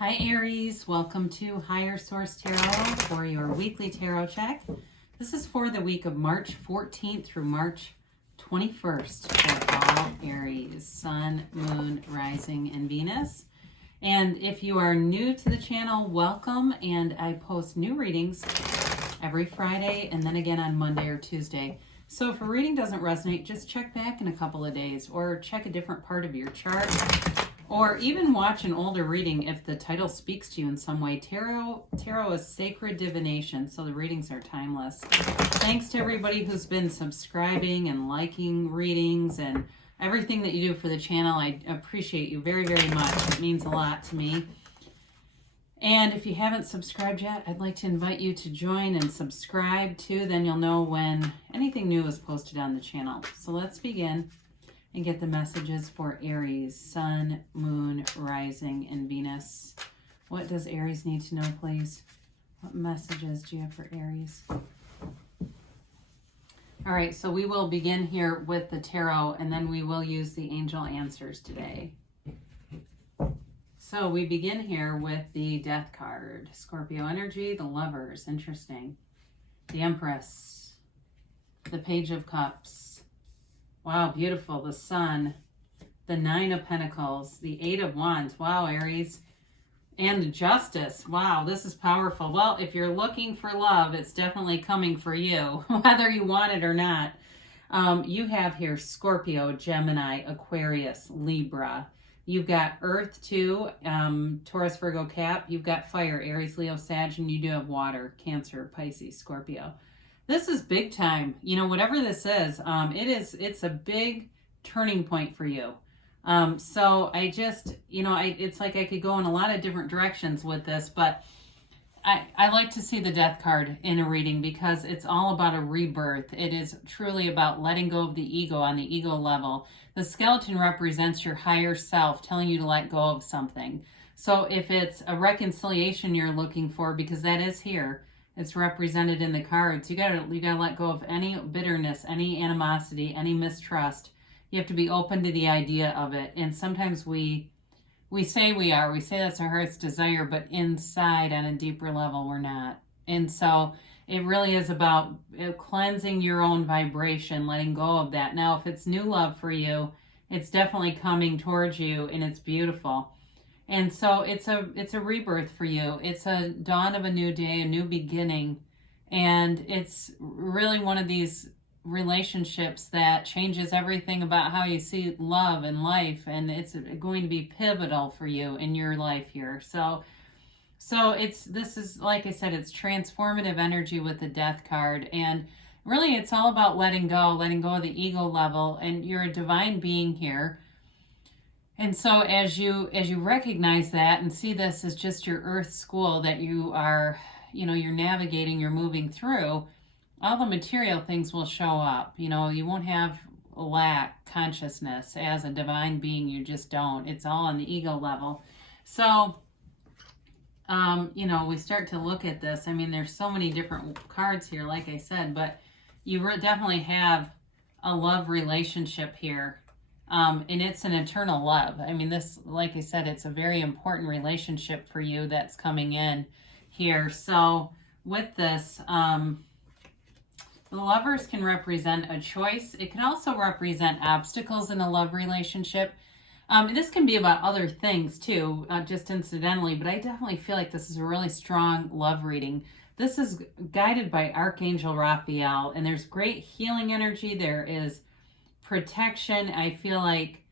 Hi Aries, welcome to Higher Source Tarot for your weekly tarot check. This is for the week of March 14th through March 21st for all Aries, Sun, Moon, Rising, and Venus. And if you are new to the channel, welcome. And I post new readings every Friday and then again on Monday or Tuesday. So if a reading doesn't resonate, just check back in a couple of days or check a different part of your chart. Or even watch an older reading if the title speaks to you in some way. Tarot is sacred divination, so the readings are timeless. Thanks to everybody who's been subscribing and liking readings and everything that you do for the channel. I appreciate you very, very much. It means a lot to me. And if you haven't subscribed yet, I'd like to invite you to join and subscribe too. Then you'll know when anything new is posted on the channel. So let's begin and get the messages for Aries, Sun, Moon, Rising, and Venus. What does Aries need to know, please? What messages do you have for Aries? All right, so we will begin here with the tarot, and then we will use the angel answers today. So we begin here with the Death card. Scorpio energy, the Lovers, interesting. The Empress, the Page of Cups. Wow, beautiful. The Sun, the Nine of Pentacles, the Eight of Wands. Wow, Aries. And the Justice. Wow, this is powerful. Well, if you're looking for love, it's definitely coming for you, whether you want it or not. You have here Scorpio, Gemini, Aquarius, Libra. You've got Earth too, Taurus, Virgo, Cap. You've got Fire, Aries, Leo, Sag, and you do have Water, Cancer, Pisces, Scorpio. This is big time. You know, whatever this is, it's a big turning point for you. So I just, it's like I could go in a lot of different directions with this, but I like to see the Death card in a reading because it's all about a rebirth. It is truly about letting go of the ego on the ego level. The skeleton represents your higher self telling you to let go of something. So if it's a reconciliation you're looking for, because that is here, it's represented in the cards. You gotta let go of any bitterness, any animosity, any mistrust. You have to be open to the idea of it. And sometimes we say that's our heart's desire, but inside on a deeper level, we're not. And so it really is about cleansing your own vibration, letting go of that. Now, if it's new love for you, it's definitely coming towards you and it's beautiful. And so it's a rebirth for you. It's a dawn of a new day, a new beginning. And it's really one of these relationships that changes everything about how you see love and life. And it's going to be pivotal for you in your life here. So this is, like I said, it's transformative energy with the Death card. And really it's all about letting go of the ego level. And you're a divine being here. And so as you recognize that and see this as just your earth school that you are, you're navigating, you're moving through, all the material things will show up. You won't have lack consciousness as a divine being. You just don't. It's all on the ego level. So, we start to look at this. I mean, there's so many different cards here, like I said, but you definitely have a love relationship here. And it's an eternal love. I mean, this, like I said, it's a very important relationship for you that's coming in here. So with this, the Lovers can represent a choice. It can also represent obstacles in a love relationship. This can be about other things too, just incidentally, but I definitely feel like this is a really strong love reading. This is guided by Archangel Raphael, and there's great healing energy. There is protection. I feel like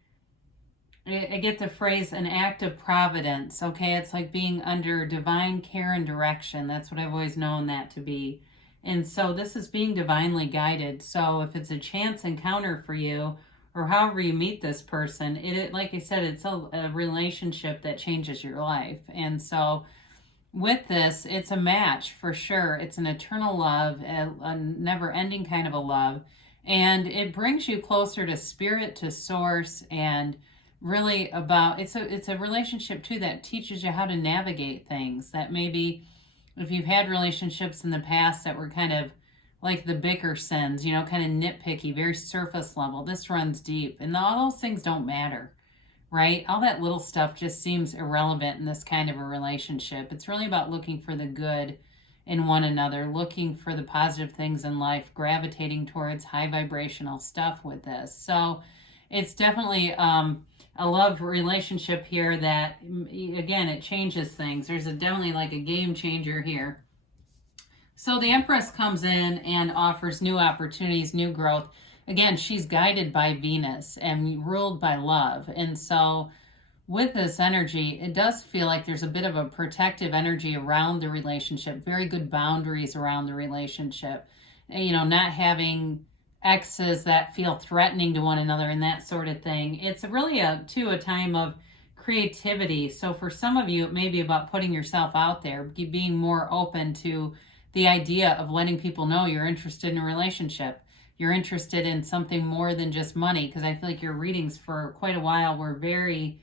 I get the phrase an act of providence. Okay, it's like being under divine care and direction. That's what I've always known that to be. And so this is being divinely guided. So if it's a chance encounter for you, or however you meet this person, it like I said, it's a relationship that changes your life. And so with this, it's a match for sure. It's an eternal love, a never-ending kind of a love. And it brings you closer to spirit, to source, and really about, it's a relationship too that teaches you how to navigate things that maybe if you've had relationships in the past that were kind of like the Bickersons, kind of nitpicky, very surface level, this runs deep. And all those things don't matter, right? All that little stuff just seems irrelevant in this kind of a relationship. It's really about looking for the good in one another, looking for the positive things in life, gravitating towards high vibrational stuff with this. So it's definitely a love relationship here that, again, it changes things. There's definitely like a game changer here. So the Empress comes in and offers new opportunities, new growth. Again, she's guided by Venus and ruled by love. And so with this energy, it does feel like there's a bit of a protective energy around the relationship, very good boundaries around the relationship. You know, not having exes that feel threatening to one another and that sort of thing. It's really a time of creativity. So for some of you, it may be about putting yourself out there, being more open to the idea of letting people know you're interested in a relationship. You're interested in something more than just money, because I feel like your readings for quite a while were very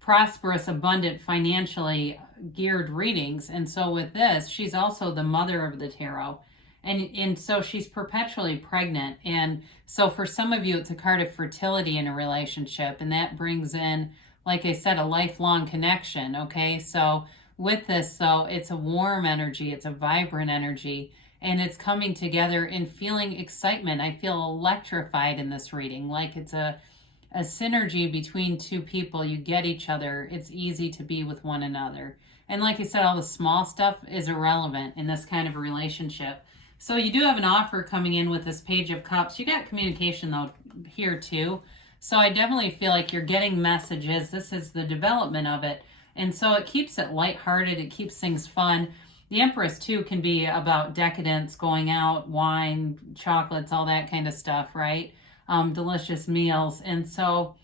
prosperous, abundant, financially geared readings. And so with this, she's also the mother of the tarot. And so she's perpetually pregnant. And so for some of you, it's a card of fertility in a relationship. And that brings in, like I said, a lifelong connection. Okay. So with this, though, it's a warm energy. It's a vibrant energy. And it's coming together and feeling excitement. I feel electrified in this reading. Like it's a synergy between two people. You get each other. It's easy to be with one another. And like I said, all the small stuff is irrelevant in this kind of a relationship. So you do have an offer coming in with this Page of Cups. You got communication, though, here, too. So I definitely feel like you're getting messages. This is the development of it. And so it keeps it lighthearted. It keeps things fun. The Empress, too, can be about decadence, going out, wine, chocolates, all that kind of stuff, right? Delicious meals. And so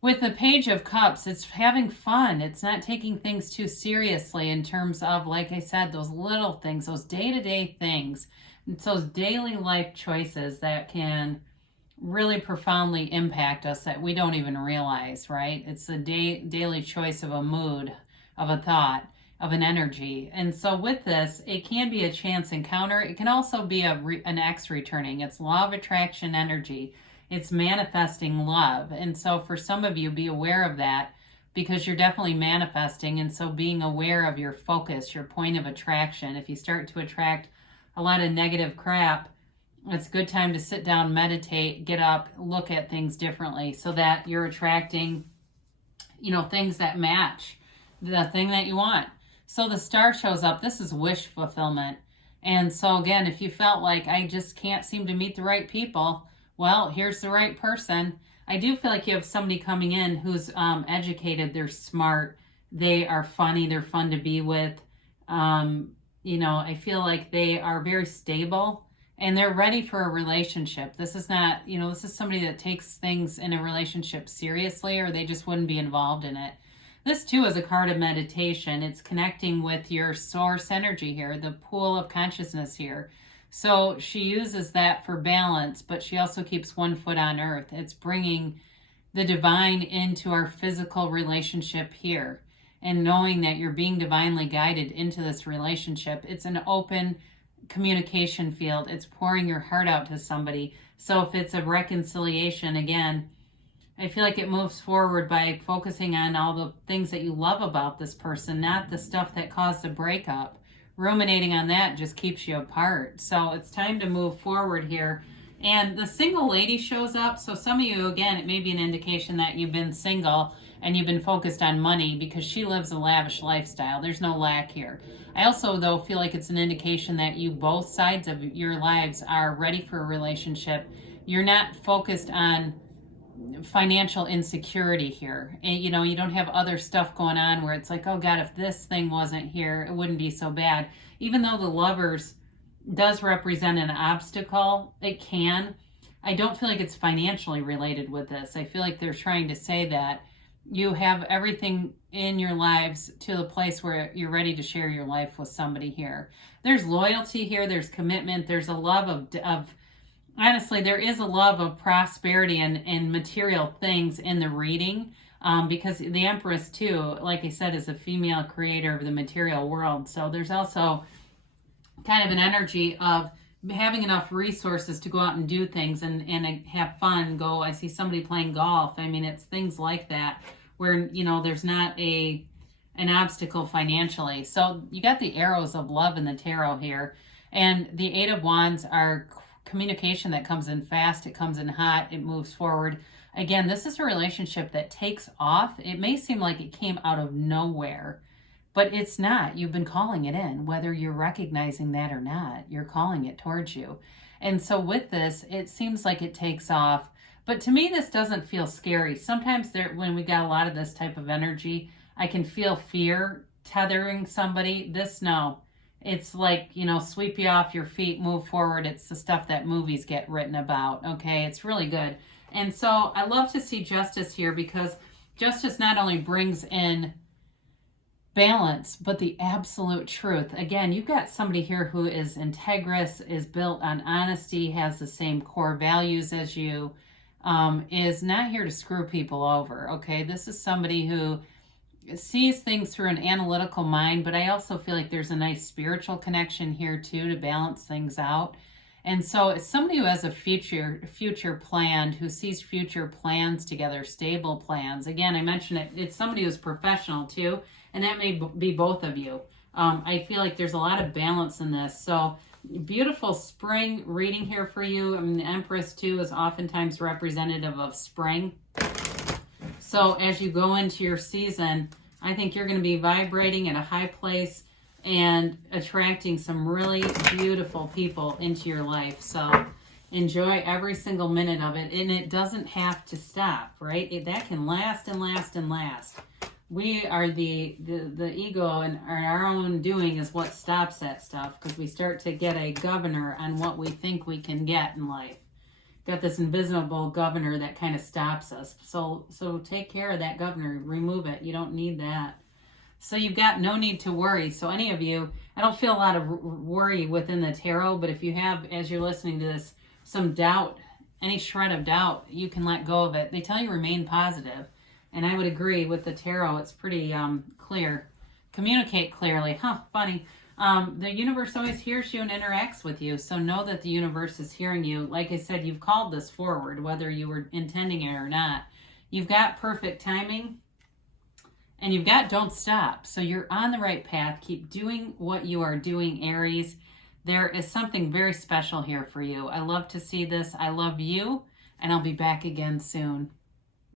with the Page of Cups, it's having fun. It's not taking things too seriously in terms of, like I said, those little things, those day-to-day things. It's those daily life choices that can really profoundly impact us that we don't even realize, right? It's the daily choice of a mood, of a thought, of an energy. And so with this, it can be a chance encounter. It can also be an ex returning. It's law of attraction energy. It's manifesting love. And so for some of you, be aware of that, because you're definitely manifesting. And so being aware of your focus, your point of attraction. If you start to attract a lot of negative crap, it's a good time to sit down, meditate, get up, look at things differently, so that you're attracting, you know, things that match the thing that you want. So the Star shows up. This is wish fulfillment. And so again, if you felt like I just can't seem to meet the right people, well, here's the right person. I do feel like you have somebody coming in who's educated, they're smart, they are funny, they're fun to be with. You know, I feel like they are very stable and they're ready for a relationship. This is not, you know, this is somebody that takes things in a relationship seriously, or they just wouldn't be involved in it. This, too, is a card of meditation. It's connecting with your source energy here, the pool of consciousness here. So she uses that for balance, but she also keeps one foot on earth. It's bringing the divine into our physical relationship here, and knowing that you're being divinely guided into this relationship. It's an open communication field. It's pouring your heart out to somebody. So if it's a reconciliation, again, I feel like it moves forward by focusing on all the things that you love about this person, not the stuff that caused the breakup. Ruminating on that just keeps you apart. So it's time to move forward here. And the single lady shows up. So some of you, again, it may be an indication that you've been single and you've been focused on money, because she lives a lavish lifestyle. There's no lack here. I also, though, feel like it's an indication that you, both sides of your lives, are ready for a relationship. You're not focused on financial insecurity here. And, you know, you don't have other stuff going on where it's like, oh God, if this thing wasn't here, it wouldn't be so bad. Even though the Lovers does represent an obstacle, it can. I don't feel like it's financially related with this. I feel like they're trying to say that you have everything in your lives to the place where you're ready to share your life with somebody here. There's loyalty here. There's commitment. There's a love of honestly, there is a love of prosperity and material things in the reading, because the Empress, too, like I said, is a female creator of the material world. So there's also kind of an energy of having enough resources to go out and do things and have fun. I see somebody playing golf. I mean, it's things like that where, you know, there's not an obstacle financially. So you got the arrows of love in the tarot here. And the Eight of Wands are communication that comes in fast. It comes in hot. It moves forward. Again, this is a relationship that takes off. It may seem like it came out of nowhere, but it's not. You've been calling it in, whether you're recognizing that or not. You're calling it towards you. And so with this, it seems like it takes off. But to me, this doesn't feel scary. Sometimes when we got a lot of this type of energy, I can feel fear tethering somebody. This, no. It's like, you know, sweep you off your feet, move forward. It's the stuff that movies get written about, okay? It's really good. And so I love to see justice here, because justice not only brings in balance, but the absolute truth. Again, you've got somebody here who is integrous, is built on honesty, has the same core values as you, is not here to screw people over, okay? This is somebody who sees things through an analytical mind, but I also feel like there's a nice spiritual connection here too to balance things out. And so it's somebody who has a future planned, who sees future plans together, stable plans. Again, I mentioned it's somebody who's professional too, and that may be both of you. I feel like there's a lot of balance in this. So beautiful spring reading here for you. I mean, the Empress too is oftentimes representative of spring. So as you go into your season, I think you're going to be vibrating at a high place and attracting some really beautiful people into your life. So enjoy every single minute of it. And it doesn't have to stop, right? That can last and last and last. We are the ego, and our own doing is what stops that stuff, because we start to get a governor on what we think we can get in life. Got this invisible governor that kind of stops us. So take care of that governor. Remove it. You don't need that. So you've got no need to worry. So any of you, I don't feel a lot of worry within the tarot, but if you have, as you're listening to this, some doubt, any shred of doubt, you can let go of it. They tell you remain positive. And I would agree with the tarot. It's pretty clear. Communicate clearly. Funny. The universe always hears you and interacts with you. So know that the universe is hearing you. Like I said, you've called this forward, whether you were intending it or not. You've got perfect timing. And you've got don't stop. So you're on the right path. Keep doing what you are doing, Aries. There is something very special here for you. I love to see this. I love you. And I'll be back again soon.